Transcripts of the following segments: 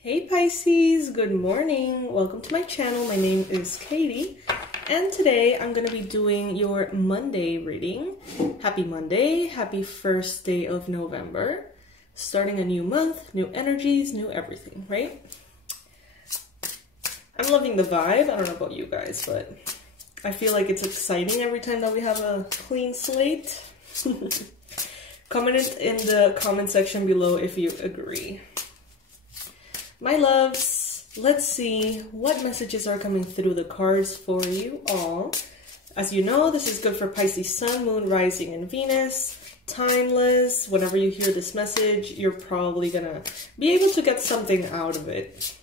Hey Pisces, good morning. Welcome to my channel. My name is Katie, and today I'm going to be doing your Monday reading. Happy Monday, happy first day of November. Starting a new month, new energies, new everything, right? I'm loving the vibe. I don't know about you guys, but I feel like it's exciting every time that we have a clean slate. Comment it in the comment section below if you agree. My loves, let's see what messages are coming through the cards for you all. As you know, this is good for Pisces Sun, Moon, Rising, and Venus. Timeless. Whenever you hear this message, you're probably gonna be able to get something out of it.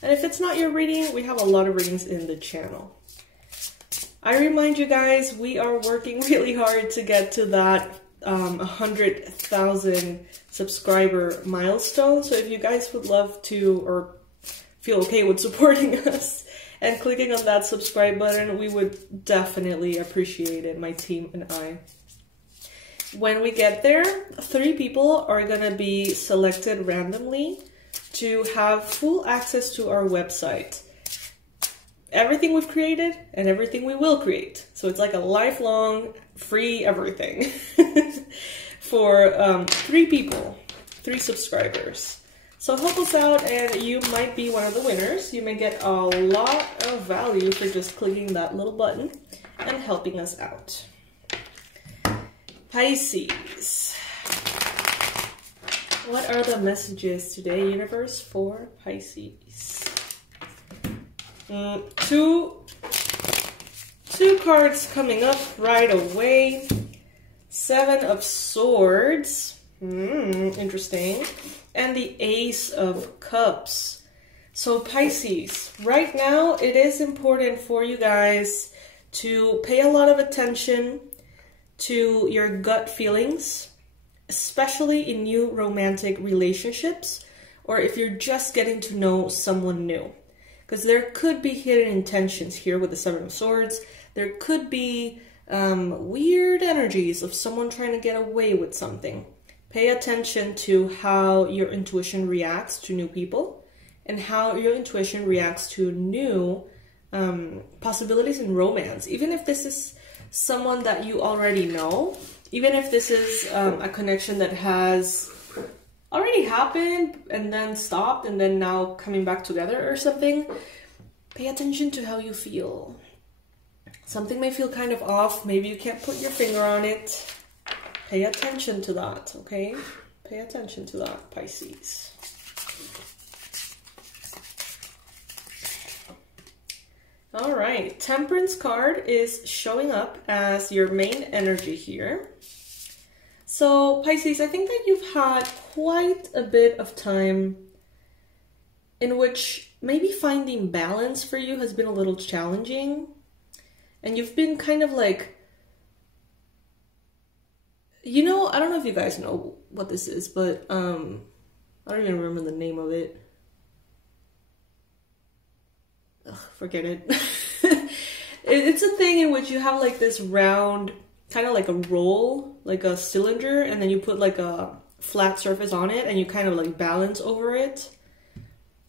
And if it's not your reading, we have a lot of readings in the channel. I remind you guys, we are working really hard to get to that 100,000 subscriber milestone. So if you guys would love to or feel okay with supporting us and clicking on that subscribe button, we would definitely appreciate it, my team and I. When we get there, 3 people are gonna be selected randomly to have full access to our website. Everything we've created and everything we will create. So it's like a lifelong free everything for 3 people, 3 subscribers. So help us out and you might be one of the winners. You may get a lot of value for just clicking that little button and helping us out. Pisces. What are the messages today, universe, for Pisces? Two cards coming up right away. 7 of Swords. Interesting. And the Ace of Cups. So Pisces, right now it is important for you guys to pay a lot of attention to your gut feelings, especially in new romantic relationships, or if you're just getting to know someone new. Because there could be hidden intentions here with the 7 of Swords. There could be weird energies of someone trying to get away with something. Pay attention to how your intuition reacts to new people and how your intuition reacts to new possibilities in romance. Even if this is someone that you already know, even if this is a connection that has already happened and then stopped and then now coming back together or something, pay attention to how you feel. Something may feel kind of off. Maybe you can't put your finger on it. Pay attention to that, okay? Pay attention to that, Pisces. All right, Temperance card is showing up as your main energy here. So Pisces, I think that you've had quite a bit of time in which maybe finding balance for you has been a little challenging. And you've been kind of like, you know, I don't know if you guys know what this is, but I don't even remember the name of it. Ugh, forget it. It's a thing in which you have like this round, kind of like a roll, like a cylinder, and then you put like a flat surface on it and you kind of like balance over it.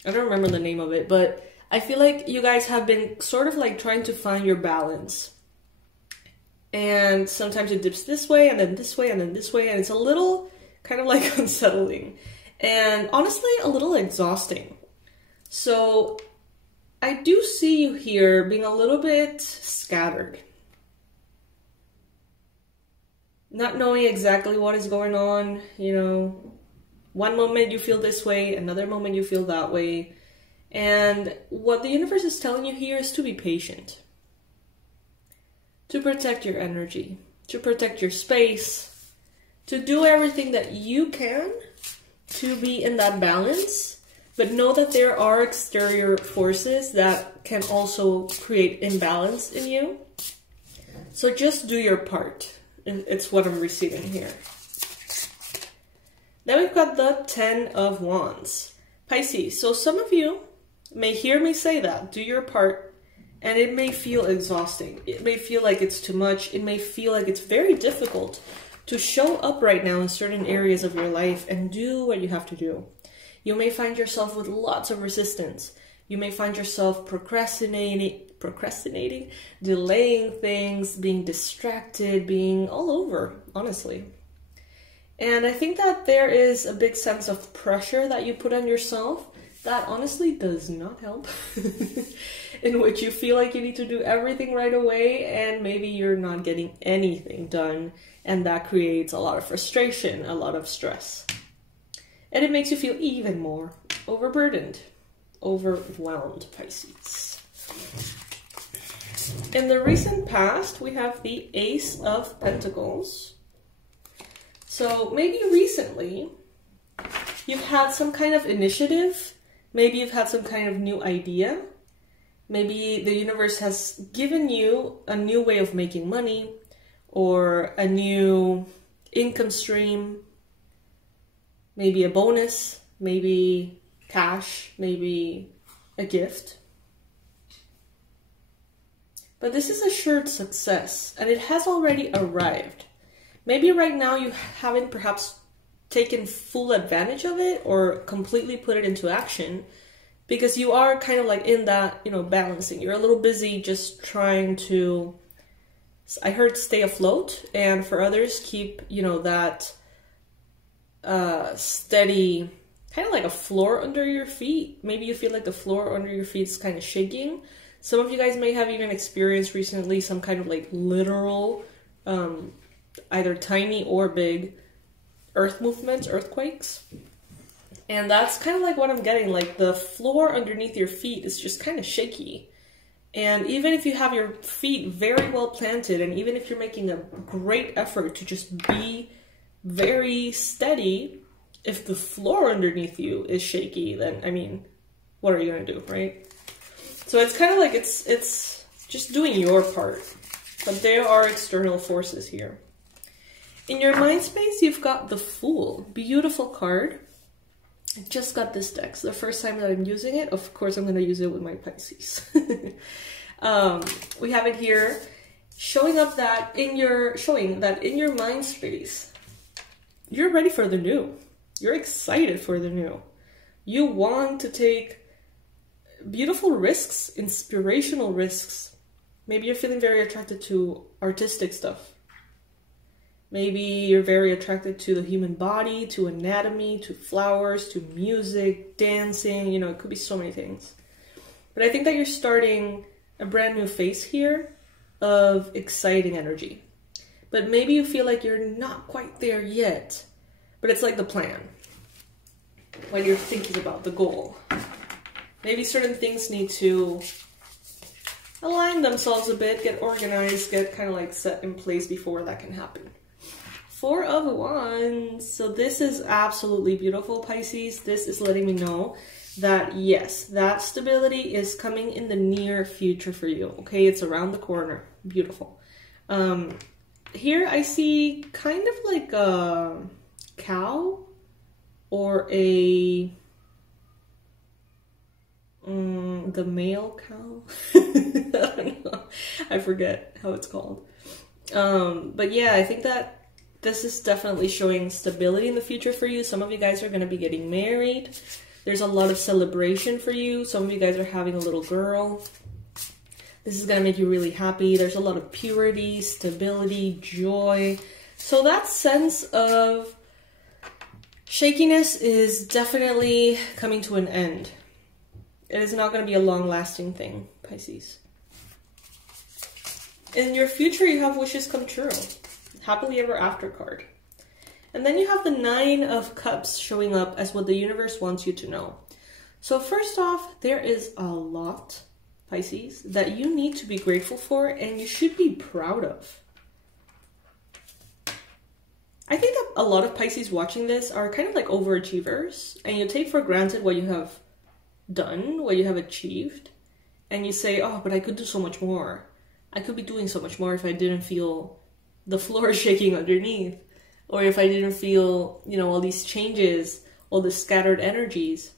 I don't remember the name of it, but I feel like you guys have been sort of like trying to find your balance. And sometimes it dips this way and then this way and then this way, and it's a little kind of like unsettling and honestly a little exhausting. So I do see you here being a little bit scattered. Not knowing exactly what is going on, you know. One moment you feel this way, another moment you feel that way. And what the universe is telling you here is to be patient. To protect your energy. To protect your space. To do everything that you can to be in that balance. But know that there are exterior forces that can also create imbalance in you. So just do your part. It's what I'm receiving here. Then we've got the 10 of Wands. Pisces, so some of you may hear me say that, do your part, and it may feel exhausting. It may feel like it's too much. It may feel like it's very difficult to show up right now in certain areas of your life and do what you have to do. You may find yourself with lots of resistance. You may find yourself procrastinating, delaying things, being distracted, being all over, honestly. And I think that there is a big sense of pressure that you put on yourself that honestly does not help, in which you feel like you need to do everything right away and maybe you're not getting anything done, and that creates a lot of frustration, a lot of stress. And it makes you feel even more overburdened, overwhelmed, Pisces. In the recent past, we have the Ace of Pentacles. So maybe recently, you've had some kind of initiative. Maybe you've had some kind of new idea. Maybe the universe has given you a new way of making money or a new income stream, maybe a bonus, maybe cash, maybe a gift. But this is assured success, and it has already arrived. Maybe right now you haven't perhaps taken full advantage of it or completely put it into action, because you are kind of like in that, balancing. You're a little busy just trying to, I heard, stay afloat, and for others keep, that steady, kind of like a floor under your feet. Maybe you feel like the floor under your feet is kind of shaking. Some of you guys may have even experienced recently some kind of like literal, either tiny or big earth movements, earthquakes. And that's kind of like what I'm getting, like the floor underneath your feet is just kind of shaky. And even if you have your feet very well planted, and even if you're making a great effort to just be very steady, if the floor underneath you is shaky, then, I mean, what are you going to do, right? So it's kind of like it's just doing your part. But there are external forces here. In your mind space, you've got the Fool. Beautiful card. I just got this deck. It's the first time that I'm using it. Of course, I'm going to use it with my Pisces. We have it here showing that in your mind space, you're ready for the new. You're excited for the new. You want to take beautiful risks, inspirational risks. Maybe you're feeling very attracted to artistic stuff. Maybe you're very attracted to the human body, to anatomy, to flowers, to music, dancing, it could be so many things. But I think that you're starting a brand new phase here of exciting energy. But maybe you feel like you're not quite there yet, but it's like the plan. When you're thinking about the goal. Maybe certain things need to align themselves a bit, get organized, get kind of like set in place before that can happen. 4 of Wands. So this is absolutely beautiful, Pisces. This is letting me know that yes, that stability is coming in the near future for you. Okay, it's around the corner. Beautiful. Here I see kind of like a cow or the male cow. I don't know. I forget how it's called. But yeah, I think that this is definitely showing stability in the future for you. Some of you guys are going to be getting married. There's a lot of celebration for you. Some of you guys are having a little girl. This is going to make you really happy. There's a lot of purity, stability, joy. So that sense of shakiness is definitely coming to an end. It is not going to be a long-lasting thing, Pisces. In your future, you have wishes come true. Happily ever after card. And then you have the 9 of Cups showing up as what the universe wants you to know. So first off, there is a lot, Pisces, that you need to be grateful for and you should be proud of. I think that a lot of Pisces watching this are kind of like overachievers, and you take for granted what you have done, what you have achieved, and you say, oh, but I could do so much more. I could be doing so much more if I didn't feel the floor shaking underneath, or if I didn't feel, all these changes, all the scattered energies.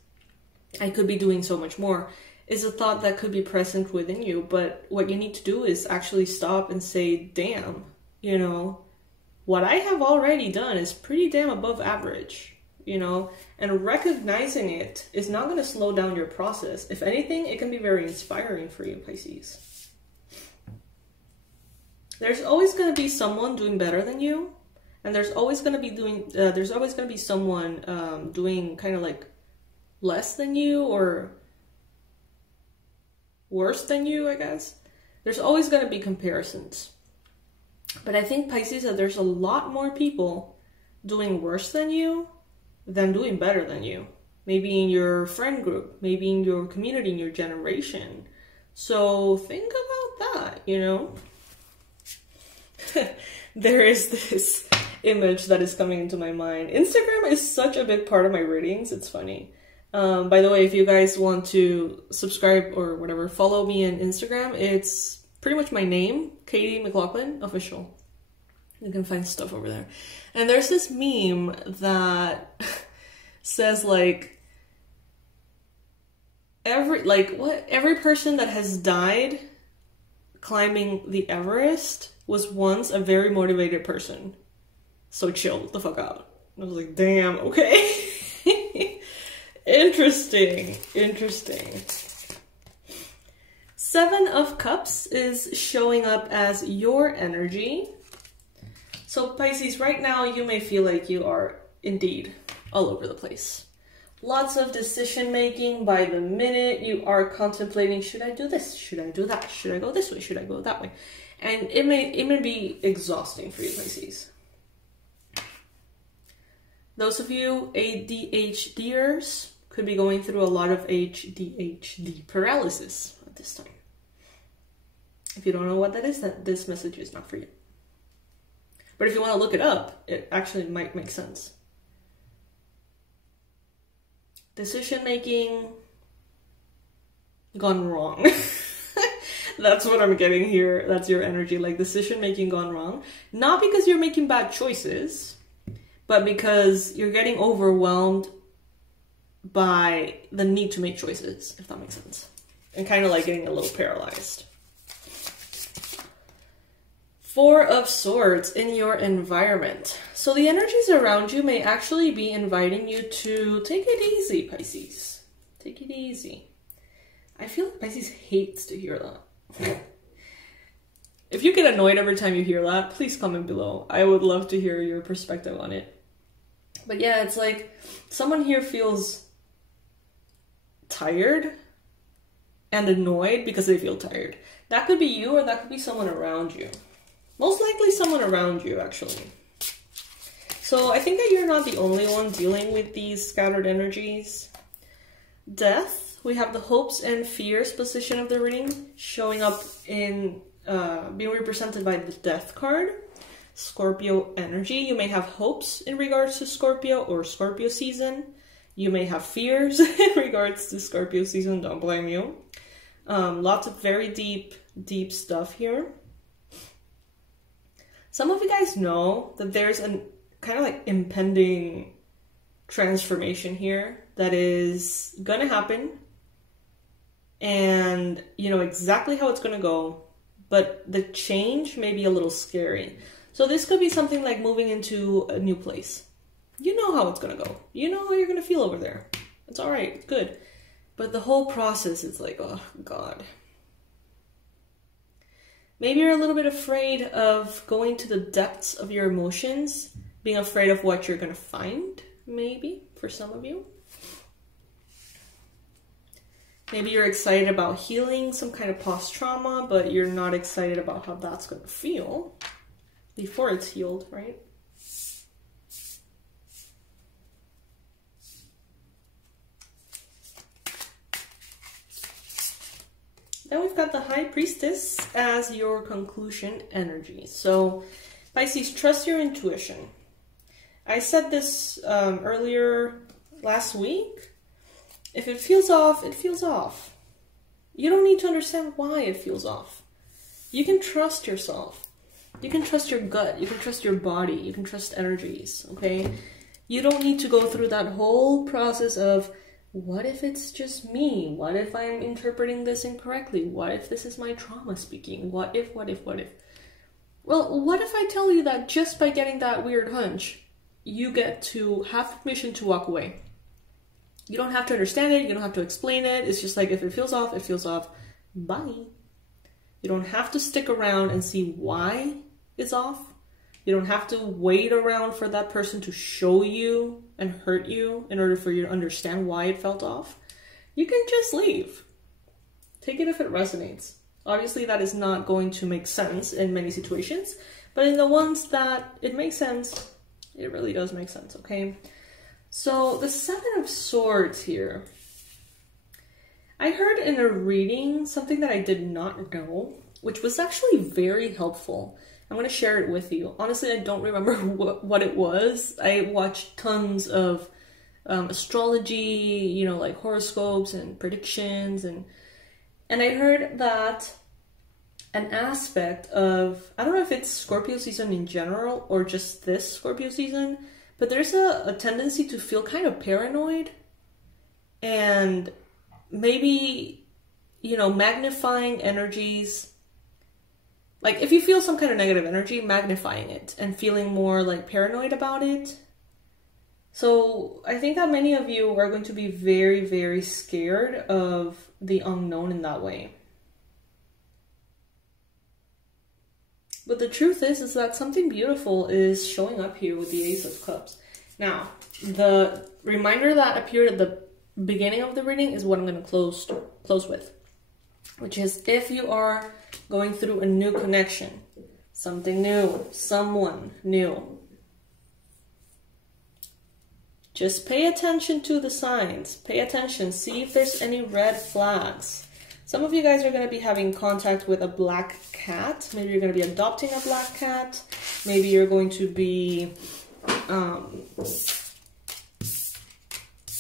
I could be doing so much more. Is a thought that could be present within you, but what you need to do is actually stop and say, damn, what I have already done is pretty damn above average. you know, and recognizing it is not going to slow down your process. If anything, it can be very inspiring for you, Pisces. There's always going to be someone doing better than you, and there's always going to be someone doing kind of like less than you or worse than you, I guess. There's always going to be comparisons. But I think, Pisces, that there's a lot more people doing worse than you than doing better than you. Maybe in your friend group, maybe in your community, in your generation. So think about that, you know? There is this image that is coming into my mind. Instagram is such a big part of my readings. It's funny. By the way, if you guys want to subscribe or whatever, follow me on Instagram. It's pretty much my name, Katie McLaughlin Official. You can find stuff over there. And there's this meme that says like every person that has died climbing the Everest was once a very motivated person. So chill the fuck out. I was like, damn, okay. Interesting. Seven of Cups is showing up as your energy. So Pisces, right now you may feel like you are indeed all over the place. Lots of decision making by the minute. You are contemplating, should I do this? Should I do that? Should I go this way? Should I go that way? And it may be exhausting for you, Pisces. Those of you ADHDers could be going through a lot of ADHD paralysis at this time. If you don't know what that is, then this message is not for you. But if you want to look it up, it actually might make sense. Decision making gone wrong. That's what I'm getting here. That's your energy, like decision making gone wrong. Not because you're making bad choices, but because you're getting overwhelmed by the need to make choices, if that makes sense. And kind of like getting a little paralyzed. Four of Swords in your environment. So the energies around you may actually be inviting you to take it easy, Pisces. Take it easy. I feel like Pisces hates to hear that. If you get annoyed every time you hear that, please comment below. I would love to hear your perspective on it. But yeah, it's like someone here feels tired and annoyed because they feel tired. That could be you or that could be someone around you. Most likely someone around you, actually. So I think that you're not the only one dealing with these scattered energies. Death. We have the hopes and fears position of the reading showing up in being represented by the Death card. Scorpio energy. You may have hopes in regards to Scorpio or Scorpio season. You may have fears in regards to Scorpio season. Don't blame you. Lots of very deep stuff here. Some of you guys know that there's a kind of like impending transformation here that is gonna happen. And you know exactly how it's gonna go, but the change may be a little scary. So this could be something like moving into a new place. You know how it's gonna go. You know how you're gonna feel over there. It's all right, it's good. But the whole process is like, oh God. Maybe you're a little bit afraid of going to the depths of your emotions, being afraid of what you're gonna find, maybe, for some of you. Maybe you're excited about healing some kind of post-trauma, but you're not excited about how that's going to feel before it's healed, right? Then we've got the High Priestess as your conclusion energy. So, Pisces, trust your intuition. I said this earlier last week. If it feels off, it feels off. You don't need to understand why it feels off. You can trust yourself. You can trust your gut. You can trust your body. You can trust energies, okay? You don't need to go through that whole process of, what if it's just me? What if I'm interpreting this incorrectly? What if this is my trauma speaking? What if? Well, what if I tell you that just by getting that weird hunch, you get to have permission to walk away. You don't have to understand it. You don't have to explain it. It's just like, if it feels off, it feels off. Bye. You don't have to stick around and see why it's off. You don't have to wait around for that person to show you and hurt you in order for you to understand why it felt off. You can just leave. Take it if it resonates. Obviously, that is not going to make sense in many situations, but in the ones that it makes sense, it really does make sense, okay? So the Seven of Swords here. I heard in a reading something that I did not know, which was actually very helpful. I'm going to share it with you. Honestly, I don't remember what it was. I watched tons of astrology, you know, like horoscopes and predictions, and I heard that an aspect of, I don't know if it's Scorpio season in general or just this Scorpio season, but there's a tendency to feel kind of paranoid and maybe, you know, magnifying energies. Like if you feel some kind of negative energy, magnifying it and feeling more like paranoid about it. So I think that many of you are going to be very, very scared of the unknown in that way. But the truth is that something beautiful is showing up here with the Ace of Cups. Now, the reminder that appeared at the beginning of the reading is what I'm going to close with, which is if you are going through a new connection, something new, someone new, just pay attention to the signs. Pay attention. See if there's any red flags. Some of you guys are going to be having contact with a black cat. Maybe you're going to be adopting a black cat. Maybe you're going to be,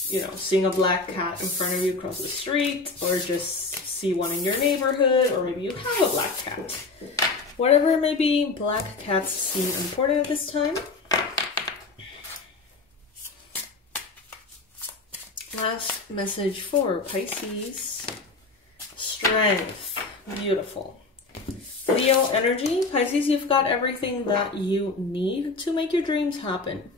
you know, seeing a black cat in front of you across the street, or just see one in your neighborhood, or maybe you have a black cat. Whatever it may be, black cats seem important at this time. Last message for Pisces. Strength. Beautiful. Leo energy. Pisces, you've got everything that you need to make your dreams happen.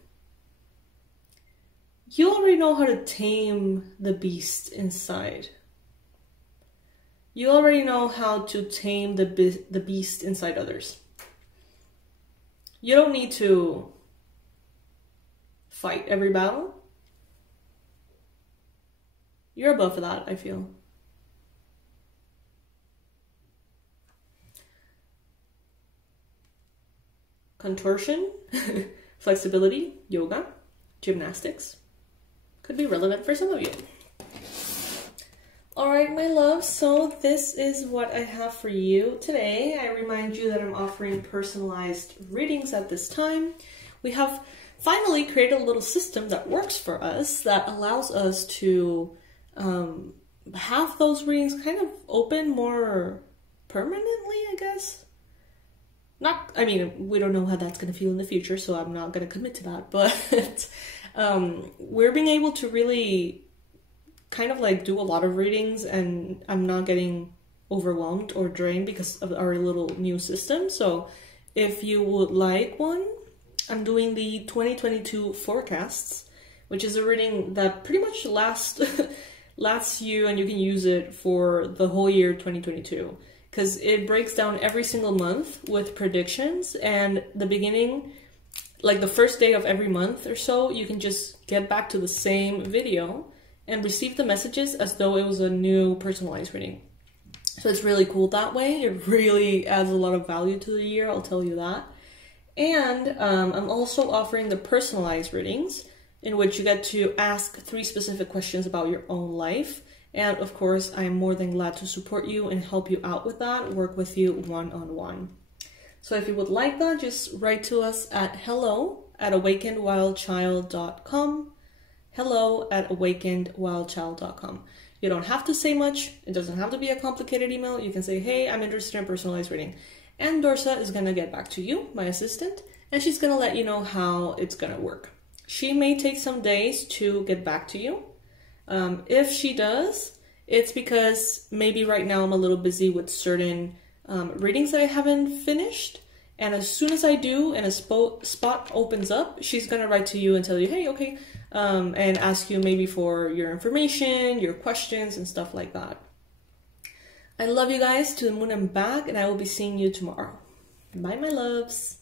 You already know how to tame the beast inside. You already know how to tame the beast inside others. You don't need to fight every battle. You're above that, I feel. Contortion, flexibility, yoga, gymnastics could be relevant for some of you. All right, my love, so this is what I have for you today. I remind you that I'm offering personalized readings at this time. We have finally created a little system that works for us, that allows us to have those readings kind of open more permanently, I guess. Not, I mean, we don't know how that's going to feel in the future, so I'm not going to commit to that, but we're being able to really kind of like do a lot of readings, and I'm not getting overwhelmed or drained because of our little new system. So if you would like one, I'm doing the 2022 forecasts, which is a reading that pretty much lasts you, and you can use it for the whole year 2022. Because it breaks down every single month with predictions, and the beginning, like the first day of every month or so, you can just get back to the same video and receive the messages as though it was a new personalized reading. So it's really cool that way. It really adds a lot of value to the year, I'll tell you that. And I'm also offering the personalized readings, in which you get to ask 3 specific questions about your own life. And of course, I'm more than glad to support you and help you out with that, work with you one-on-one. So if you would like that, just write to us at hello@awakenedwildchild.com. hello@awakenedwildchild.com. You don't have to say much. It doesn't have to be a complicated email. You can say, hey, I'm interested in personalized reading. And Dorsa is going to get back to you, my assistant, and she's going to let you know how it's going to work. She may take some days to get back to you. If she does, it's because maybe right now I'm a little busy with certain readings that I haven't finished, And as soon as I do and a spot opens up, she's going to write to you and tell you, hey, okay, and ask you maybe for your information, your questions, and stuff like that. I love you guys, to the moon and back, and I will be seeing you tomorrow. Bye, my loves.